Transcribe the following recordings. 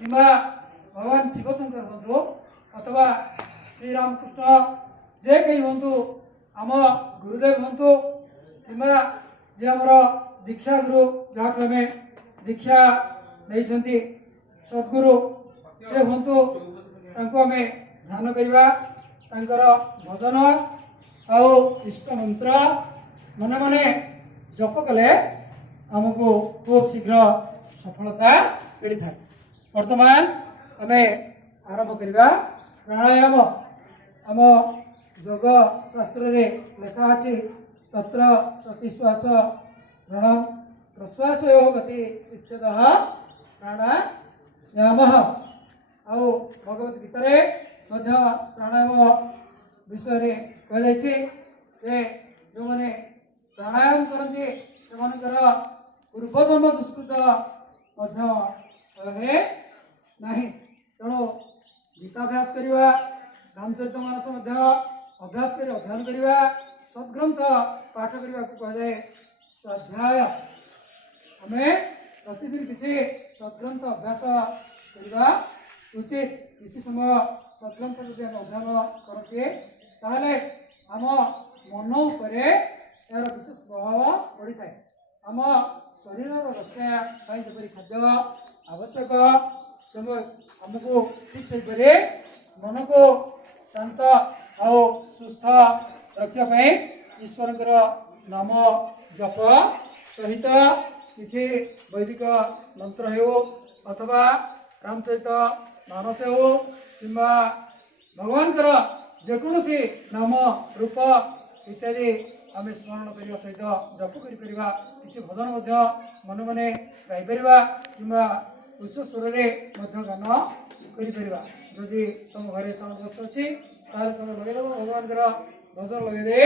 कि भगवान शिवशंकर हूँ अथवा श्री रामकृष्ण जे कहीं हूँ आम गुरुदेव हूँ कि जे आमर दीक्षा गुरु जहाँ आम दीक्षा नहीं सद्गुरु से हूँ आम ध्यान करवा भजन आउ इष्ट मंत्र मने मने जप कले आमको खूब शीघ्र सफलता मिली था। वर्तमान आम आरंभ करवा प्राणायाम आम योग शास्त्र रे लेखा अच्छी तत्र चतुश्वास प्रणम प्रश्वास गति उच्छेद प्राणायाम आउ भगवत गीता प्राणायाम विषय कह जो मैंने प्राणायाम करते से पूर्वजन्म दुष्कृत रहे नहीं तेणु गीताभ्यास करवा रामचरित मानस अभ्यास कर अध्ययन करवा सद्ग्रंथ पाठ करने को कहुए स्वाध्याय आम प्रतिदिन किसी सद्ग्रंथ अभ्यास करवा उचित किसी समय सद्ग्रंथ जो अध्ययन करते ताहले आम मन उपर यार विशेष प्रभाव पड़ी था। आम शरीर रक्षा जपरी खाद्य आवश्यक आमको ठीक से मन को शांत आउ सुस्थ रखापी ईश्वर नाम जप सहित किसी वैदिक मंत्र हो अथवा रामचरित मानस हो कि भगवान जेकोसी नाम रूप इत्यादि आम स्मरण करने सहित जप कर किसी भजन मन मने गाईपर कि उच्च स्वर में गान करी तुम घरे साउंड बक्स अच्छी तुम लगेद भगवान भजन लगेदे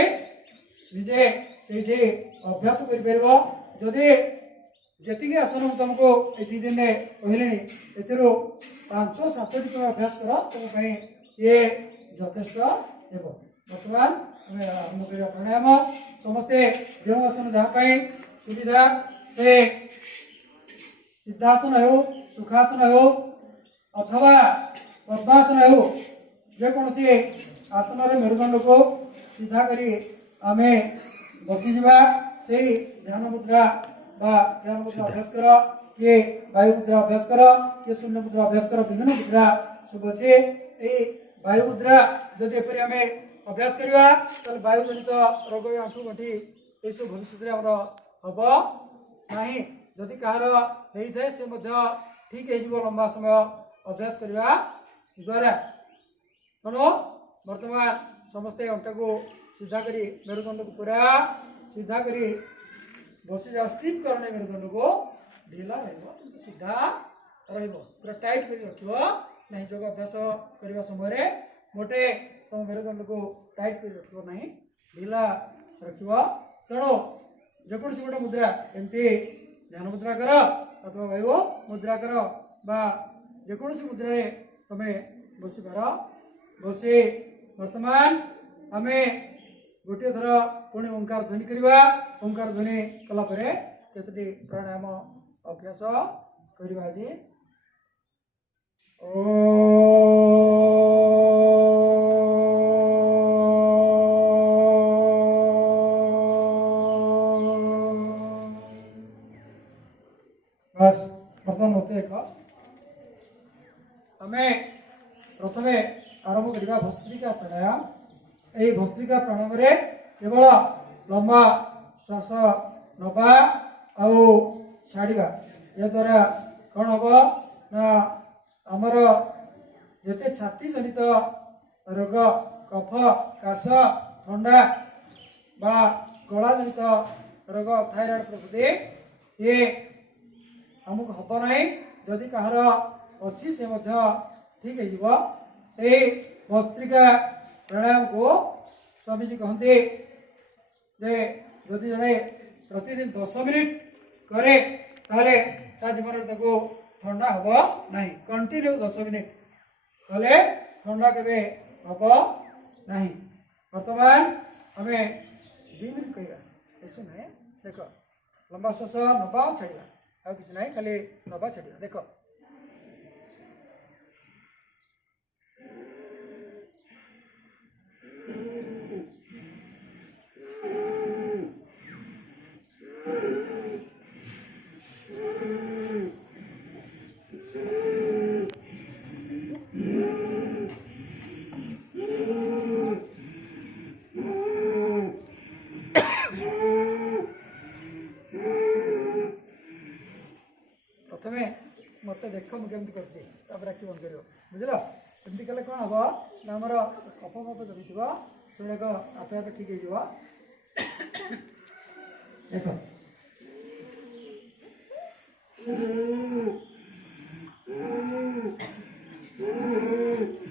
निजे से अभ्यास करी जी आसन तुमको ये 2 दिन कहले ए 5-7 तुम अभ्यास कर तुम ये यथेष्ट बर्तमान आरंभ कर प्राणायाम समस्ते जो आसन जहाँ सुविधा से सिद्धासन हो सुखासन हो अथवा पद्मासन हो जेकोसी आसन मेरुदंड को सीधा करी आमे बसी जा से ध्यान मुद्रा अभ्यास कर किए वायु मुद्रा अभ्यास कर किए शून्य मुद्रा अभ्यास कर विभिन्न मुद्रा सब अच्छे वायु मुद्रा जदि एपरी आम अभ्यास करवा तो वायु जनित रोग आंठू गंठी ये सब भविष्य में हम ना जदि कहार होता है से ठीक हो लंबा समय अभ्यास करने द्वारा तेणु बर्तमान समस्ते अंटा को सीधा करी मेरुदंड को पूरा सीधा करी बसी जाओ स्टिप करने मेरुदंड को ढीला सीधा पूरा टाइट कर रख नहीं योग अभ्यास करने समय मोटे तुम मेरुदंड को टाइट कर रख नहीं ढीला रख तेणु जेकोसी गोटे मुद्रा एमती ध्यान मुद्रा कर अथवा वायु मुद्रा कर जेकोसी मुद्रा तुम बसी पार बसी वर्तमान आम गोटे थर पुणी ओंकार ध्वनि करवा ओंकार ध्वनि कलापर केतोटी प्राणायाम अभ्यास करवा आज बस बर्तमान होते एक आम प्रथम आरंभ करवा भस्त्रिका प्राणायाम यही भस्त्रिका प्राणायाम केवल लंबा श्वास नवा आउ छाड़ा या द्वारा कौन हम ना आमर जिते छाती जनित रोग कफ काश ठंडा बा गला जनित रोग थायराइड प्रभृति ये आमको हम ना जदि कहार अच्छी से ठीक हो भस्त्रिका प्राणायाम को स्वामीजी कहते जदि जड़े प्रतिदिन 10 मिनिट करे ताले जीवन ठंडा हम ना कंटिन्यू 10 मिनिट कले ठंडा के हम ना बर्तमान आम 2 मिनिट कहवा ऐसा ना देख लंबा श्वास नवा छाड़ा आ कि ना खाली नवा छाड़ा देख प्रथमे मत देख मुझे कर आखि बंद कर बुझल एमती कले कौन हम ना आमर कफ फफ जमी थी से आपे आपे ठीक हो देख